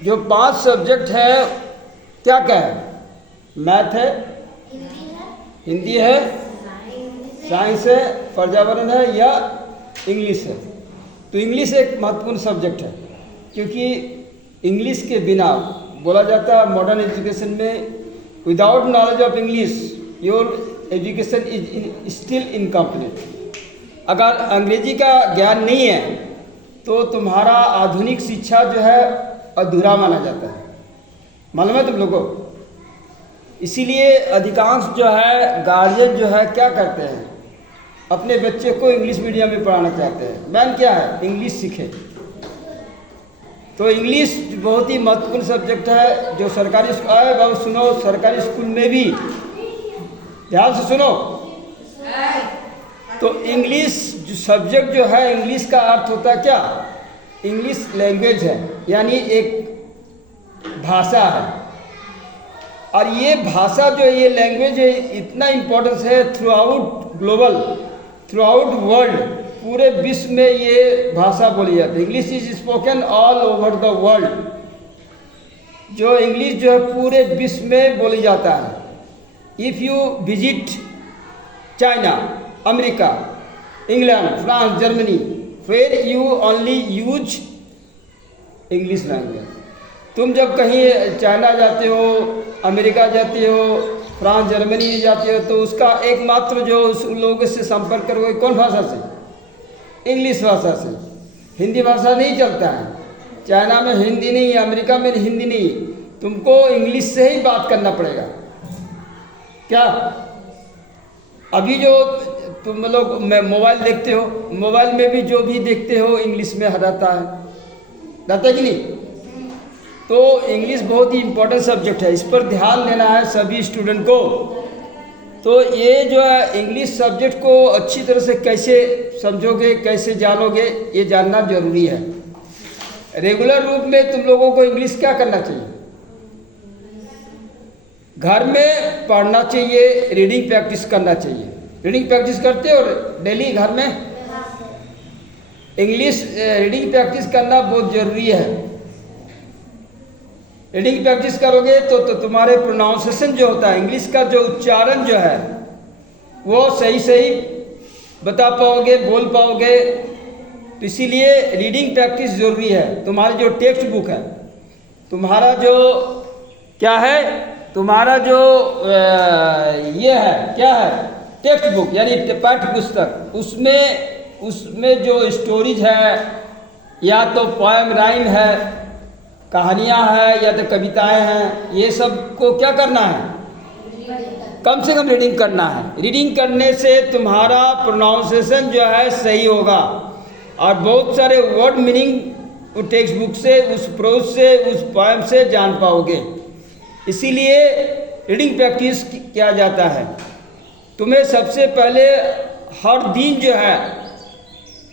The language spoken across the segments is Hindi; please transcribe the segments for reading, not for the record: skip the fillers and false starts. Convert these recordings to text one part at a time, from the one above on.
जो 5 सब्जेक्ट है क्या क्या है? मैथ है, हिंदी है, साइंस है, पर्यावरण है या इंग्लिश है। तो इंग्लिश एक महत्वपूर्ण सब्जेक्ट है, क्योंकि इंग्लिश के बिना बोला जाता है मॉडर्न एजुकेशन में, without knowledge of English your education is still incomplete. अगर अंग्रेजी का ज्ञान नहीं है तो तुम्हारा आधुनिक शिक्षा जो है अधूरा माना जाता है। मालूम है तुम लोगों को? इसीलिए अधिकांश जो है गार्जियन जो है क्या करते हैं, अपने बच्चे को इंग्लिश मीडियम में पढ़ाना चाहते हैं। मैन क्या है, इंग्लिश सीखे। तो इंग्लिश बहुत ही महत्वपूर्ण सब्जेक्ट है जो सरकारी स्कूल आए। बाबू सुनो, सरकारी स्कूल में भी ध्यान से सुनो। तो इंग्लिश जो सब्जेक्ट जो है, इंग्लिश का अर्थ होता है क्या? इंग्लिश लैंग्वेज है, यानी एक भाषा है। और ये भाषा जो ये लैंग्वेज है इतना इम्पोर्टेंस है throughout global, throughout world, पूरे विश्व में ये भाषा बोली जाती है। English is spoken all over the world. जो इंग्लिश जो है पूरे विश्व में बोली जाता है। If you visit China, America, England, France, Germany, where you only use English language. तुम जब कहीं चाइना जाते हो, अमेरिका जाते हो, फ्रांस, जर्मनी जाते हो, तो उसका एकमात्र जो उस लोगों से संपर्क करोगे कौन भाषा से? इंग्लिश भाषा से। हिंदी भाषा नहीं चलता है। चाइना में हिंदी नहीं, अमेरिका में हिंदी नहीं, तुमको इंग्लिश से ही बात करना पड़ेगा। क्या अभी जो तुम लोग मोबाइल देखते हो, मोबाइल में भी जो भी देखते हो इंग्लिश में रहता है कि नहीं? तो इंग्लिश बहुत ही इम्पोर्टेंट सब्जेक्ट है, इस पर ध्यान देना है सभी स्टूडेंट को। तो ये जो है इंग्लिश सब्जेक्ट को अच्छी तरह से कैसे समझोगे, कैसे जानोगे, ये जानना जरूरी है। रेगुलर रूप में तुम लोगों को इंग्लिश क्या करना चाहिए? घर में पढ़ना चाहिए, रीडिंग प्रैक्टिस करना चाहिए। रीडिंग प्रैक्टिस करते हो डेली घर में? इंग्लिश रीडिंग प्रैक्टिस करना बहुत ज़रूरी है। रीडिंग प्रैक्टिस करोगे तो तुम्हारे प्रोनाउंसिएशन जो होता है, इंग्लिश का जो उच्चारण जो है वो सही सही बता पाओगे, बोल पाओगे। तो इसीलिए रीडिंग प्रैक्टिस ज़रूरी है। तुम्हारी जो टेक्स्ट बुक है, तुम्हारा जो क्या है, तुम्हारा जो ये है क्या है, टेक्स्ट बुक यानी पाठ्य पुस्तक, उसमें जो स्टोरीज है या तो पोएम राइम है, कहानियाँ हैं या तो कविताएं हैं, ये सब को क्या करना है? कम से कम रीडिंग करना है। रीडिंग करने से तुम्हारा प्रोनाउंसिएशन जो है सही होगा और बहुत सारे वर्ड मीनिंग टेक्स्ट बुक से, उस प्रोज से, उस पोएम से जान पाओगे। इसीलिए रीडिंग प्रैक्टिस किया जाता है। तुम्हें सबसे पहले हर दिन जो है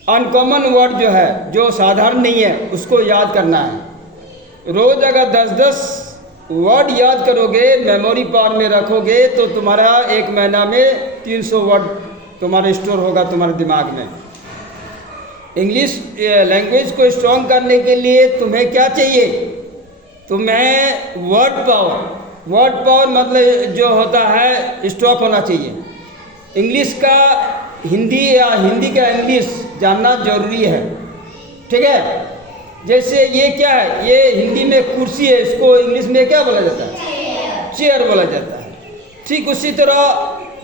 अनकॉमन वर्ड जो है, जो साधारण नहीं है, उसको याद करना है। रोज अगर 10-10 वर्ड याद करोगे, मेमोरी पावर में रखोगे, तो तुम्हारा एक महीना में 300 वर्ड तुम्हारा स्टोर होगा तुम्हारे दिमाग में। इंग्लिश लैंग्वेज को स्ट्रॉन्ग करने के लिए तुम्हें क्या चाहिए? तुम्हें वर्ड पावर मतलब जो होता है स्टॉक होना चाहिए। इंग्लिश का हिंदी या हिंदी का इंग्लिश जानना जरूरी है। ठीक है? जैसे ये क्या है, ये हिंदी में कुर्सी है, इसको इंग्लिश में क्या बोला जाता है? चेयर बोला जाता है। ठीक उसी तरह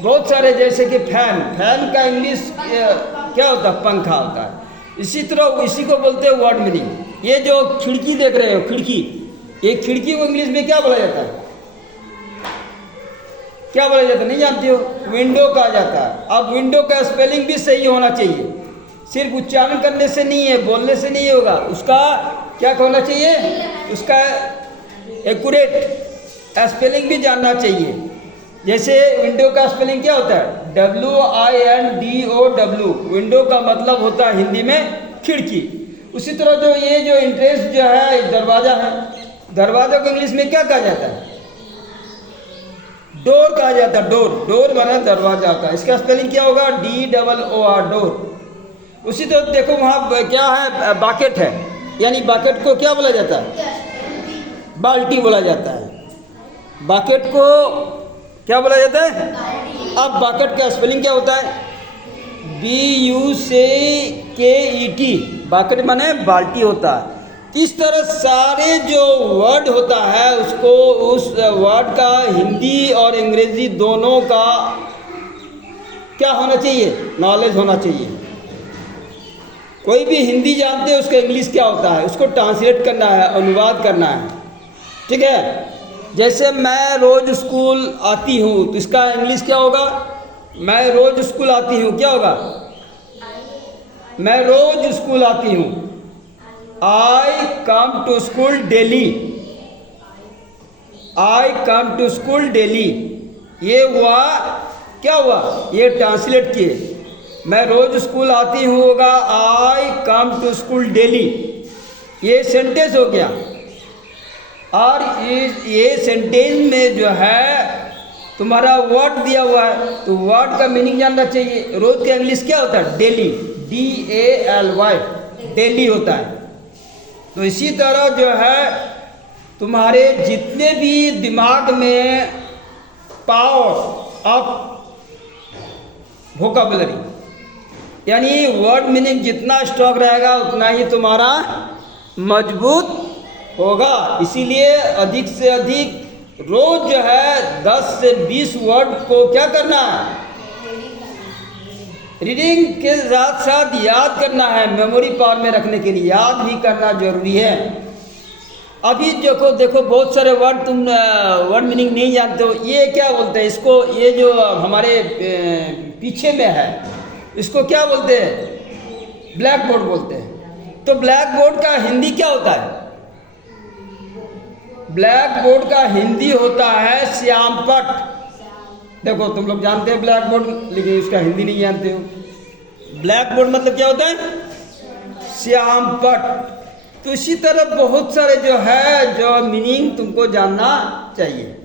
बहुत सारे, जैसे कि फैन का इंग्लिश क्या होता है? पंखा होता है। इसी तरह इसी को बोलते हैं वर्ड मीनिंग। ये जो खिड़की देख रहे हो, खिड़की, ये खिड़की को इंग्लिश में क्या बोला जाता है? क्या बोला जाता है? नहीं जानती हो? विंडो कहा जाता है। अब विंडो का स्पेलिंग भी सही होना चाहिए, सिर्फ उच्चारण करने से नहीं है, बोलने से नहीं होगा। उसका क्या होना चाहिए? उसका एक्यूरेट स्पेलिंग भी जानना चाहिए। जैसे विंडो का स्पेलिंग क्या होता है? WINDOW। विंडो का मतलब होता है हिंदी में खिड़की। उसी तरह जो ये जो इंटरेस्ट जो है दरवाज़ा है, दरवाज़ा को इंग्लिश में क्या कहा जाता है? डोर कहा जाता है। डोर माना दरवाजा होता है। इसका स्पेलिंग क्या होगा? DOOR, door. उसी तरह देखो वहाँ क्या है? बाकेट है, यानी बाकेट को क्या बोला जाता है? बाल्टी बोला जाता है। बकेट को क्या बोला जाता है? अब बकेट का स्पेलिंग क्या होता है? BUCKET। बकेट माने बाल्टी होता है। इस तरह सारे जो वर्ड होता है उसको, उस वर्ड का हिंदी और अंग्रेजी दोनों का क्या होना चाहिए? नॉलेज होना चाहिए। कोई भी हिंदी जानते हैं उसका इंग्लिश क्या होता है, उसको ट्रांसलेट करना है, अनुवाद करना है। ठीक है, जैसे मैं रोज स्कूल आती हूँ तो इसका इंग्लिश क्या होगा? मैं रोज स्कूल आती हूँ, क्या होगा? मैं रोज स्कूल आती हूँ। I come to school daily. I come to school daily. ये हुआ, क्या हुआ? ये ट्रांसलेट किए। मैं रोज स्कूल आती हूँ होगा आई कम टू स्कूल डेली। ये सेंटेंस हो गया। और ये सेंटेंस में जो है तुम्हारा वर्ड दिया हुआ है, तो वर्ड का मीनिंग जानना चाहिए। रोज का इंग्लिश क्या होता है? डेली, DALY, डेली होता है। तो इसी तरह जो है तुम्हारे जितने भी दिमाग में पावर ऑफ वोकैबुलरी, यानी वर्ड मीनिंग जितना स्ट्रॉन्ग रहेगा उतना ही तुम्हारा मजबूत होगा। इसीलिए अधिक से अधिक रोज जो है 10 से 20 वर्ड को क्या करना है? रीडिंग के साथ साथ याद करना है। मेमोरी पावर में रखने के लिए याद भी करना जरूरी है। अभी देखो बहुत सारे वर्ड तुम वर्ड मीनिंग नहीं जानते हो। ये क्या बोलते हैं इसको? ये जो हमारे पीछे में है इसको क्या बोलते हैं? ब्लैक बोर्ड बोलते हैं। तो ब्लैक बोर्ड का हिंदी क्या होता है? ब्लैक बोर्ड का हिंदी होता है श्यामपट। देखो तुम लोग जानते हो ब्लैक बोर्ड, लेकिन इसका हिंदी नहीं जानते हो। ब्लैक बोर्ड मतलब क्या होता है? श्यामपट। तो इसी तरह बहुत सारे जो है जो मीनिंग तुमको जानना चाहिए।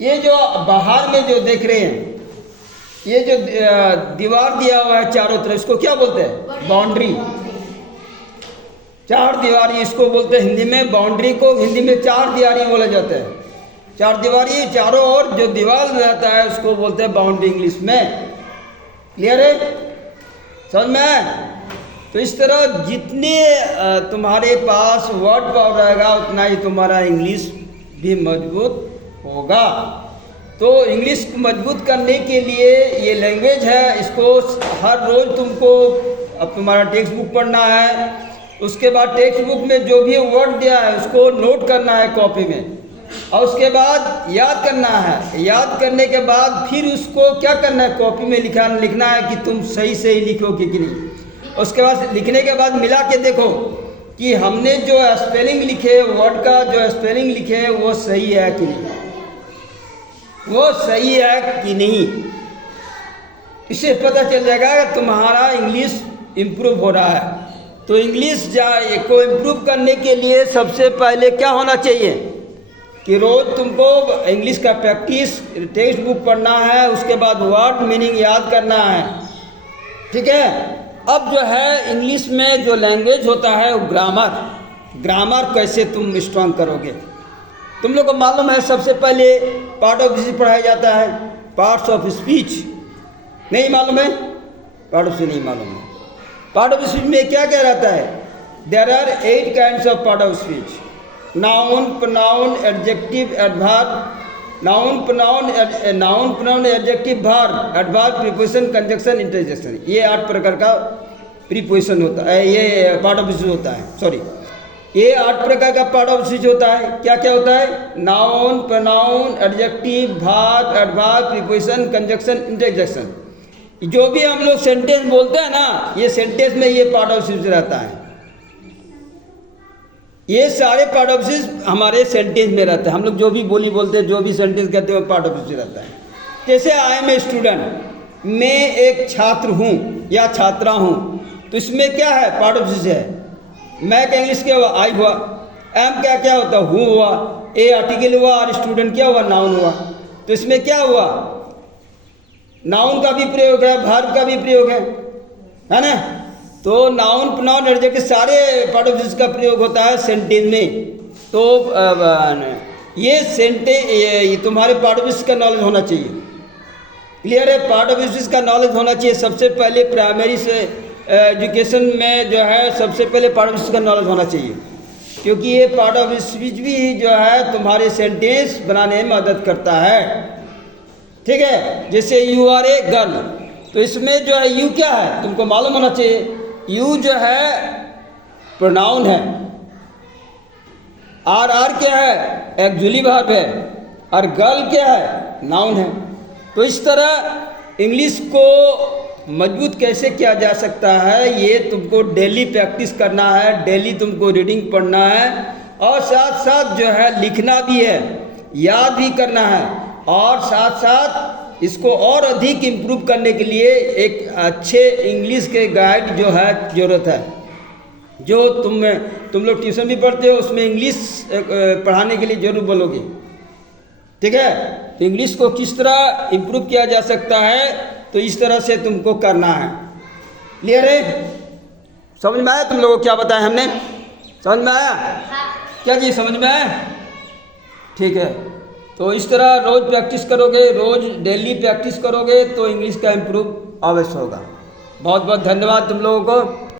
ये जो बाहर में जो देख रहे हैं, ये जो दीवार दिया हुआ है चारों तरफ, इसको क्या बोलते हैं? बाउंड्री। चार दीवारी इसको बोलते हैं हिंदी में। बाउंड्री को हिंदी में चार दीवारी बोला जाता है। चार दीवारी, चारों ओर जो दीवार रहता है उसको बोलते हैं बाउंड्री इंग्लिश में। क्लियर है? समझ में? तो इस तरह जितने तुम्हारे पास वर्ड पावर रहेगा उतना ही तुम्हारा इंग्लिश भी मजबूत होगा। तो इंग्लिश को मजबूत करने के लिए ये लैंग्वेज है, इसको हर रोज़ तुमको अब तुम्हारा टेक्स्ट बुक पढ़ना है। उसके बाद टेक्स्ट बुक में जो भी वर्ड दिया है उसको नोट करना है कॉपी में, और उसके बाद याद करना है। याद करने के बाद फिर उसको क्या करना है? कॉपी में लिखना है कि तुम सही सही लिखोगे कि नहीं। उसके बाद लिखने के बाद मिला के देखो कि हमने जो स्पेलिंग लिखे, वर्ड का जो स्पेलिंग लिखे वो सही है कि नहीं, वो सही है कि नहीं। इससे पता चल जाएगा कि तुम्हारा इंग्लिश इम्प्रूव हो रहा है। तो इंग्लिश को इम्प्रूव करने के लिए सबसे पहले क्या होना चाहिए कि रोज़ तुमको इंग्लिश का प्रैक्टिस, टेक्स्ट बुक पढ़ना है, उसके बाद वर्ड मीनिंग याद करना है। ठीक है? अब जो है इंग्लिश में जो लैंग्वेज होता है वो ग्रामर कैसे तुम स्ट्रॉन्ग करोगे? तुम लोग को मालूम है सबसे पहले पार्ट ऑफ स्पीच पढ़ाया जाता है। पार्ट्स ऑफ स्पीच नहीं मालूम है? पार्ट ऑफ स्पीच नहीं मालूम है? पार्ट ऑफ स्पीच में क्या क्या रहता है? There are 8 kinds of part of speech. Noun, pronoun, adjective, adverb, noun, pronoun, adjective, verb, adverb, preposition, conjunction, interjection. ये 8 प्रकार का प्रीपोजिशन होता है, ये पार्ट ऑफ स्पीच होता है। सॉरी, ये 8 प्रकार का पार्ट ऑफ स्पीच होता है। क्या क्या होता है? Noun, pronoun, adjective, verb, adverb, preposition, conjunction, interjection. जो भी हम लोग सेंटेंस बोलते हैं ना, ये सेंटेंस में ये पार्ट ऑफ स्पीच रहता है। ये सारे पार्ट ऑफ स्पीच हमारे सेंटेंस में रहता है। हम लोग जो भी बोली बोलते हैं, जो भी सेंटेंस कहते हैं, वो पार्ट ऑफ स्पीच रहता है। जैसे आई एम ए स्टूडेंट, मैं एक छात्र हूँ या छात्रा हूँ, तो इसमें क्या है? पार्ट ऑफ स्पीच है। मैं का इंग्लिश क्या हुआ? आई हुआ। एम क्या क्या होता? हूँ हुआ। ए आर्टिकल हुआ और स्टूडेंट क्या हुआ? नाउन हुआ। तो इसमें क्या हुआ? नाउन का भी प्रयोग है, वर्ब का भी प्रयोग है ना? तो नाउन, प्रोनाउन, एडजेक्टिव सारे पार्ट ऑफ स्पीच का प्रयोग होता है सेंटेंस में। तो तो ये ये तुम्हारे पार्ट ऑफ स्पीच का नॉलेज होना चाहिए। क्लियर है? पार्ट ऑफ स्पीच का नॉलेज होना चाहिए। सबसे पहले प्राइमरी से एजुकेशन में जो है सबसे पहले पार्ट ऑफ स्पीच का नॉलेज होना चाहिए, क्योंकि ये पार्ट ऑफ स्पीच भी जो है तुम्हारे सेंटेंस बनाने में मदद करता है। ठीक है? जैसे यू आर ए गर्ल, तो इसमें जो है यू क्या है तुमको मालूम होना चाहिए। यू जो है प्रोनाउन है, आर क्या है एक्जुअली वर्ब है, और गर्ल क्या है नाउन है। तो इस तरह इंग्लिश को मजबूत कैसे किया जा सकता है, ये तुमको डेली प्रैक्टिस करना है, डेली तुमको रीडिंग पढ़ना है, और साथ साथ जो है लिखना भी है, याद भी करना है, और साथ साथ इसको और अधिक इम्प्रूव करने के लिए एक अच्छे इंग्लिश के गाइड जो है ज़रूरत है। जो तुम लोग ट्यूशन भी पढ़ते हो उसमें इंग्लिश पढ़ाने के लिए जरूर बोलोगे। ठीक है? तो इंग्लिश को किस तरह इम्प्रूव किया जा सकता है, तो इस तरह से तुमको करना है। क्लियर है? समझ में आया तुम लोगों को क्या बताया हमने? समझ में आया? क्या जी समझ में आया? ठीक है। तो इस तरह रोज़ प्रैक्टिस करोगे, रोज़ डेली प्रैक्टिस करोगे तो इंग्लिश का इम्प्रूव अवश्य होगा। बहुत बहुत धन्यवाद तुम लोगों को।